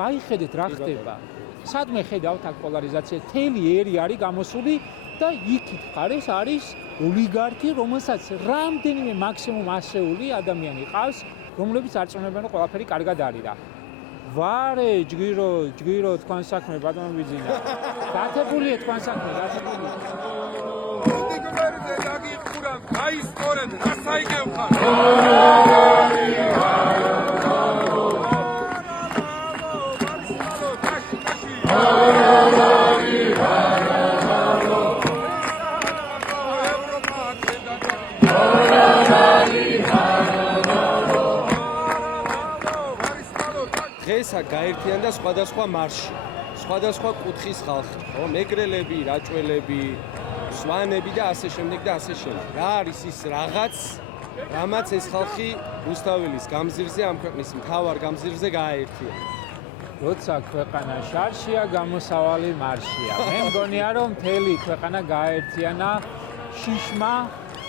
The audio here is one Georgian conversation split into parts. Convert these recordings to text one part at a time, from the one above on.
გაიხედეთ რა ხდება. სადმე ხედავთ აქ პოლარიზაცია, თელი ერი არის გამოსული და იქით მხარეს არის ოლიგარქი, რომელსაც რამდენიმე მაქსიმუმ ასეული ადამიანი ყავს, რომლებიც არწმუნებენ, რომ ყველაფერი კარგად არის რა. ვარე, ჯგირო, თქვენ საქმე ბატონო ბიძინა. გათებულია თქვენ საქმე, გათებულია. დიგმერზე დაგიხურა, გაისწორეთ, რასაიგებ ხარ? დღესა გაერთიანდა სხვადასხვა მარში, სხვადასხვა კუთხის ხალხი, ხო, მეგრელები, რაჭველები, სვანები და ასე შემდეგ და ასე შემდეგ. რა არის ის რაღაც, რამაც ეს ხალხი რუსთაველის გამზირზე, ამ ქვეყნის მთავარ გამზირზე გააერთიანა. როცა ქვეყანა შარშია, გამოსავალი მარშია. მე მგონია, რომ მთელი ქვეყანა გააერთიანა შიშმა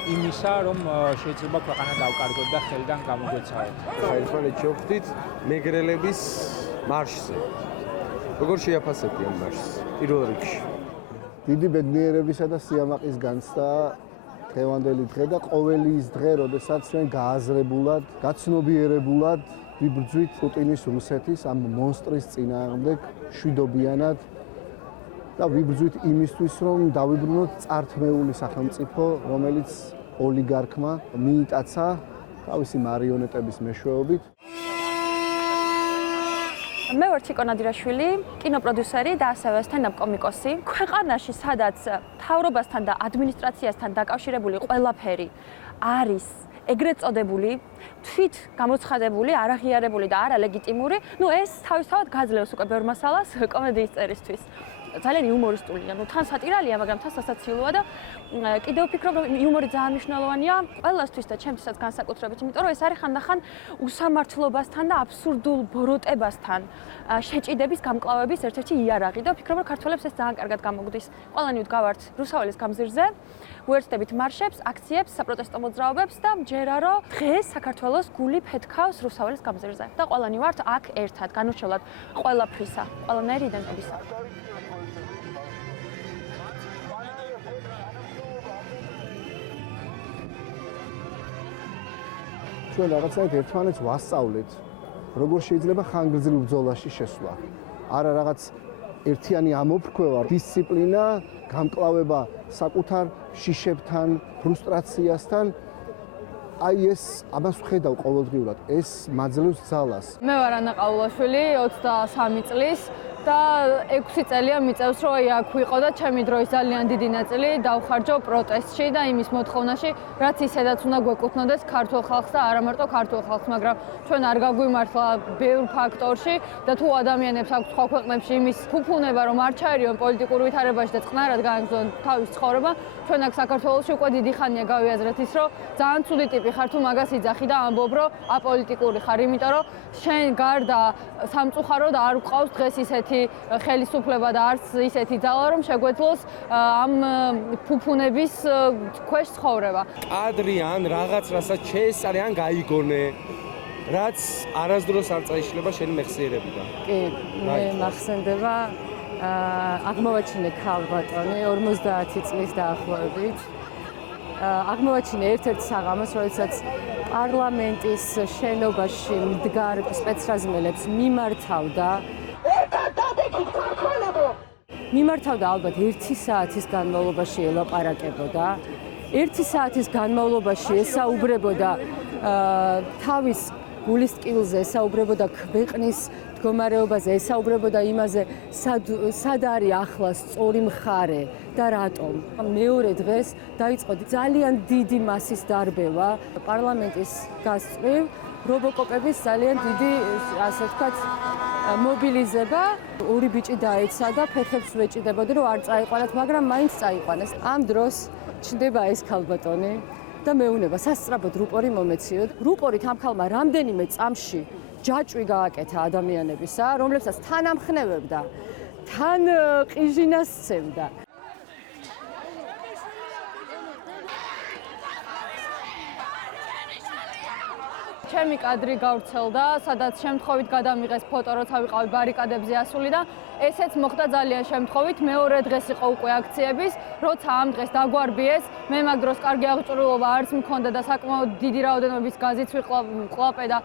იმისა, რომ შეიძლება ქვეყანა გავკარგოთ და ხელიდან გამოგვეცავოთ. ერთმანეთს შევხვდით მეგრელების მარშზე. როგორ შეაფასებდი ამ მარშს? პირველ რიგში. დიდი ბედნიერებისა და სიამაყის განცდა დღევანდელი დღე და ყოველი ის დღე, როდესაც ჩვენ გააზრებულად, გაცნობიერებულად ვიბრძვით პუტინის რუსეთის ამ მონსტრის წინააღმდეგ შვიდობიანად და ვიბრძვით იმისთვის, რომ დავიბრუნოთ წართმეული სახელმწიფო, რომელიც ოლიგარქმა მიიტაცა თავისი მარიონეტების მეშვეობით. მე ვარ ჩიკო ნადირაშვილი, კინოპროდიუსერი და ასევე სტენდაპ-კომიკოსი. ქვეყანაში, სადაც მთავრობასთან და ადმინისტრაციასთან დაკავშირებული ყველაფერი არის ეგრეთ წოდებული, თვით გამოცხადებული, არაღიარებული და არალეგიტიმური, ეს თავისთავად გაძლევს უკვე ბევრ მასალას კომედიის წერისთვის. ძალიან იუმორისტულია, თან სატირალია, მაგრამ თან სასაცილოა და კიდევ ვფიქრობ, რომ იუმორი ძალიან მნიშვნელოვანია ყველასთვის და ჩემთვისაც განსაკუთრებით, იმიტომ რომ ეს არის ხანდახან უსამართლობასთან და აბსურდულ ბოროტებასთან შეჭიდების გამკლავების ერთ-ერთი იარაღი და ვფიქრობ, რომ ქართველებს ეს ძალიან კარგად გამოგვდის. ყველანი ვდგავართ რუსთაველის გამზირზე, უერთდებით მარშებს, აქციებს, საპროტესტო მოძრაობებს და მჯერა, რომ დღეს საქართველოს გული ფეთქავს რუსთაველის გამზირზე და ყველანი ვართ აქ ერთად, განურჩევლად ყველაფრისა, ყველანაირი იდენტობისა. ჩვენ რაღაცნაირად ერთმანეთს ვასწავლეთ, როგორ შეიძლება ხანგრძლივ ბრძოლაში შესვლა. არა რაღაც ერთიანი ამოფრქვევა, დისციპლინა, გამკლავება საკუთარ შიშებთან, ფრუსტრაციასთან. აი ეს ამას ვხედავ ყოველდღიურად, ეს მაძლევს ძალას. მე ვარ ანა ყაულაშვილი, 23 წლის და 6 წელია მიწევს, რომ აქ ვიყო და ჩემი დროის ძალიან დიდი ნაწილი დავხარჯო პროტესტში და იმის მოთხოვნაში, რაც ისედაც უნდა გვეკუთვნოდეს ქართულ ხალხს და არა მარტო ქართულ ხალხს, მაგრამ ჩვენ არ გაგვიმართლა ბევრ ფაქტორში და თუ ადამიანებს აქვს სხვა ქვეყნებში იმის ფუფუნება, რომ არ ჩაერიონ პოლიტიკურ ვითარებაში და წყნარად გააგრძელონ თავის ცხოვრება, ჩვენ აქ საქართველოში უკვე დიდი ხანია გავიაზრეთ ის, რომ ძალიან ცუდი ტიპი ხარ თუ მაგას იძახი და ამბობ, რომ აპოლიტიკური ხარ, იმიტომ რომ შენ გარდა სამწუხარო და არ გვყავს დღეს ისეთი ხელისუფლება და არც ისეთი ძალა, რომ შეგვეძლოს ამ ფუფუნების ქვეშ ცხოვრება. კადრი ან რაღაც, რასაც შეესწარე ან გაიგონე, რაც არასდროს არ წაიშლება შენი მეხსიერებიდან. კი, მე მახსენდება აღმოვაჩინე ქალბატონი 50 წლის დაახლოებით. აღმოვაჩინე ერთ-ერთ საღამოს, როდესაც პარლამენტის შენობაში მდგარ სპეცრაზმელებს მიმართავდა ალბათ 1 საათის განმავლობაში ელაპარაკებოდა. 1 საათის განმავლობაში ესაუბრებოდა თავის გულისწყილზე, ესაუბრებოდა ქვეყნის მდგომარეობაზე, ესაუბრებოდა იმაზე, სად არის ახლა სწორი მხარე და რატომ. მეორე დღეს დაიწყო ძალიან დიდი მასის დარბევა პარლამენტის გასწვრივ, რობოკოპების ძალიან დიდი, ასე ვთქვათ, მობილიზება. ორი ბიჭი დაეცა და ფეხებს ვეჭიდებოდი, რომ არ წაიყვანათ, მაგრამ მაინც წაიყვანეს. ამ დროს ჩნდება ეს ქალბატონი და მეუნება სასწრაფოდ რუპორი მომეციოდ. რუპორით ამ ქალმა რამდენიმე წამში ჯაჭვი გააკეთა ადამიანებისა, რომლებსაც თან ამხნევებდა, თან ყიჟინას სცემდა. ჩემი კადრი გავრცელდა, სადაც შემთხვევით გადამიღეს ფოტო, როცა ვიყავი ბარიკადებზე ასული და ესეც მოხდა ძალიან შემთხვევით. მეორე დღეს იყო უკვე აქციების, როცა ამ დღეს დაგვარბიეს, მე მაგ დროს კარგი აღჭურვილობა არც მქონდა და საკმაოდ დიდი რაოდენობის გაზიც ვიყლაპე და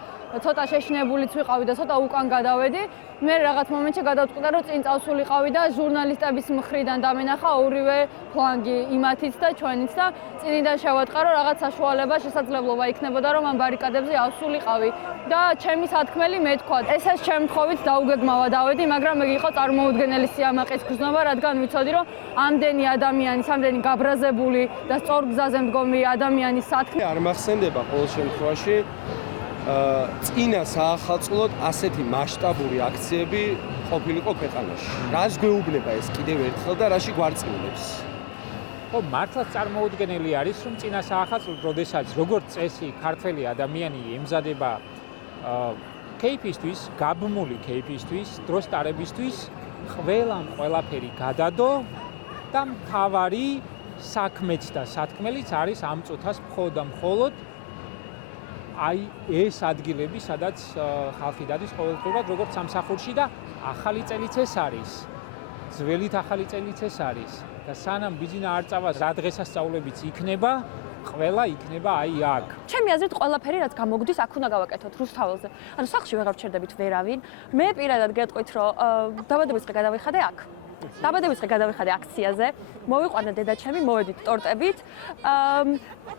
ცოტა შეშინებულიც ვიყავი და ცოტა უკან გადავედი. მე რაღაც მომენტში გადავწყვიტე, რომ წინ წავსულიყავი და ჟურნალისტების მხრიდან დამენახა ორივე ფლანგი, იმათიც და ჩვენიც და წინიდან შევატყარო რაღაც საშუალება, შესაძლებლობა იქნებოდა, რომ ამ ბარიკადებზე ავსულიყავი და ჩემი სათქმელი მეთქვა. ესეც შემთხვევით დაუგეგმავა დავედი, მაგრამ მე იყო წარმოუდგენელი სიამაყის გრძნობა, რადგან ვიცოდი, რომ ამდენი ადამიანის, ამდენი გაბრაზებული და სწორ გზაზე მდგომი ადამიანის სათქმელი არ მახსენდება ყოველ შემთხვევაში წინა საახალწლოდ ასეთი მასშტაბური აქციები ყოფილიყო ქვეყანაში. რას გვეუბნება ეს კიდევ ერთხელ და რაში გვარწმუნებს? ხო, მართლაც წარმოუდგენელი არის, რომ წინა საახალწლოდ, როდესაც როგორც წესი ქართველი ადამიანი ემზადება кейფისთვის, გაბმული кейფისთვის, დროს ტარებისთვის, ყველაფერი გადადო და მთავარი საქმეც და სათქმელიც არის ამ წუთას მხოლოდ აი ეს ადგილები, სადაც ხალხი დადის ყოველდღურად, როგორც სამსახურში და ახალი წელიც ეს არის. ძველით ახალი წელიც ეს არის და სანამ ბიძინა არ წავა, რა დღესასწაულებიც იქნება, ყველა იქნება აი აქ. ჩემი აზრით ყველაფერი რაც გამოგდის, აქ უნდა გავაკეთოთ რუსთაველზე. ანუ სახლში ვეღარ ვჩერდებით ვერავინ. მე პირადად გეტყვით, რომ დაბადების დღე გადავიხადე აქ. დაბადების დღე გადავიხადე აქციაზე. მოვიყვანა დედაჩემი, მოვედით ტორტებით.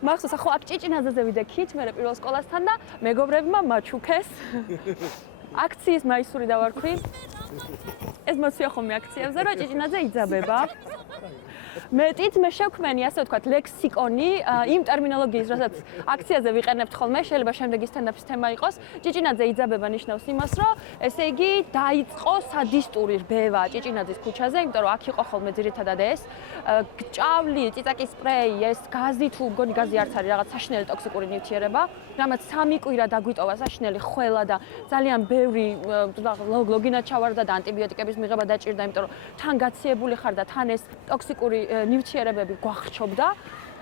მახსოვს, ახლა აქ ჭიჭინაძეზე ვიდექით, მე პირველ სკოლასთან და მეგობრებმა მაჩუქეს. აქციის მაისური დავარქვი. ეს მოცვია ხოლმე აქციებზე, რომ ჭიჭინაძე იძაბება. მეტიც მე შევქმენი, ასე ვთქვათ, ლექსიკონი იმ ტერმინოლოგიის, რასაც აქციაზე ვიყენებთ ხოლმე, შეიძლება შემდეგი სტენდაპის თემა იყოს. ჭიჭინაძე იძაბება ნიშნავს იმას, რომ ესე იგი დაიწყო სადისტური რბევა ჭიჭინაძის ქუჩაზე, იმიტომ რომ აქ იყო ხოლმე ძირითადად ეს ჭავლი, წიწაკის სპრეი, ეს გაზი თუ მგონი გაზი არც არის, რაღაც საშინელი ტოქსიკური ნივთიერება, რამაც 3 კვირა დაგვიტოვა საშინელი ხველა და ძალიან ბევრი ლოგინად ჩავარდა და ანტიბიოტიკების მიღება დაჭირდა, იმიტომ რომ თან გაციებული ხარ და თან ეს ტოქსიკური ნივთიერებები გვახჩობდა.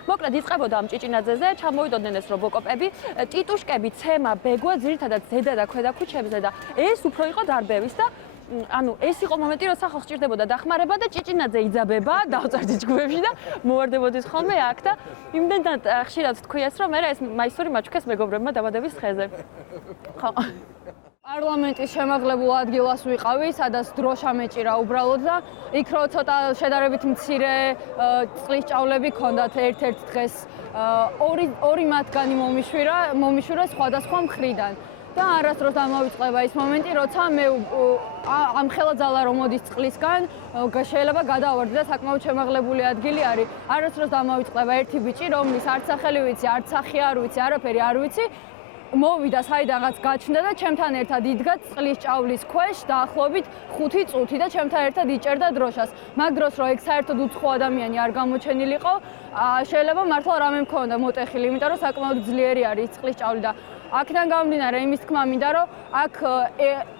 მოკლედ იწყებოდა ამ ჭიჭინაძეზე, ჩამოვიდოდნენ ეს რობოკოპები, ტიტუშკები, ცემა, ბეგვა ძირითადად ზედა და ქვედა ქუჩებზე და ეს უფრო იყო დარბევის და ანუ ეს იყო მომენტი, როცა ხალხს სჭირდებოდა დახმარება და ჭიჭინაძე იძაბება დავწერდი ჯგუფებში და მოვარდებოდეს ხოლმე აქ და იმდენად ხშირად თქვიეს, რომ მე ეს მაისური მაჩუქეს მეგობრებმა დაბადების დღეზე. ხო. პარლამენტის შემაღლებულ ადგილას ვიყავი, სადაც დრო ჩამეჭირა უბრალოდ და იქ რო ცოტა შედარებით მცირე წყლის ჭავლები ქონდათ ერთ-ერთ დღეს ორი მათგანი მომიშვირა სხვადასხვა მხრიდან. და არასდროს დამოვიწყება ის მომენტი, როცა მე ამხელა ძალა რომ მოდის წყლისგან, შეიძლება გადავარდე და საკმაოდ შემაღლებული ადგილი არის. არასდროს დამოვიწყება ერთი ბიჭი, რომლის არც სახელი ვიცი, არც სახე არ ვიცი, არაფერი არ ვიცი. მოვიდა საიდანაც გაჩნდა და ჩემთან ერთად იდგა წყლის ჭავლის ქვეშ დაახლოებით 5 წუთი და ჩემთან ერთად იჭერდა დროშას. მაგ დროს რო ეგ საერთოდ უცხო ადამიანი არ გამოჩენილიყო, შეიძლება მართლა რამე მქონდა მოტეხილი, იმიტომ რომ საკმაოდ ძლიერი არის წყლის ჭავლი და აქედან გამომდინარე იმის თქმა მინდა რომ აქ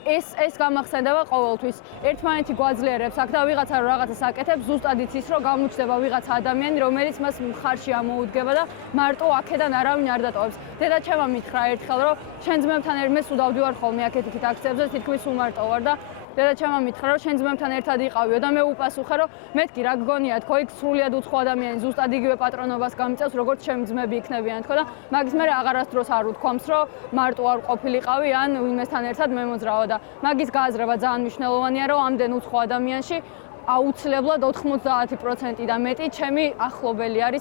ეს გამახსენდება ყოველთვის. ერთმანეთი გვაძლიერებს აქ და ვიღაცა რომ რაღაცას აკეთებს, ზუსტად იცის რომ გამოჩნდება ვიღაცა ადამიანი, რომელიც მას მხარში ამოუდგება და მარტო აქედან არავინ არ დატოვებს. დედაჩემმა მითხრა ერთხელ რომ შენ ძმებთან მე სულ დავდივარ ხოლმე აქეთ-იქით აქციებზე, თითქმის უმარტო ვარ და დედაჩემმა მითხრა რომ შენ ძმებთან ერთად იყავიო და მე უპასუხე რომ მეთქი რა გგონია თქო იქ სრულიად უცხო ადამიანი ზუსტად იგივე პატრონობას გამიწევს როგორც ჩემი ძმები იქნებიან თქო და მაგის მერე აღარასდროს არ უთქვამს რომ მარტო არ ყოფილიყავი ან ვინმესთან ერთად მემოძრავა და მაგის გააზრება ძალიან მნიშვნელოვანია რომ ამდენ უცხო ადამიანში აუცილებლად 90% და მეტი ჩემი ახლობელი არის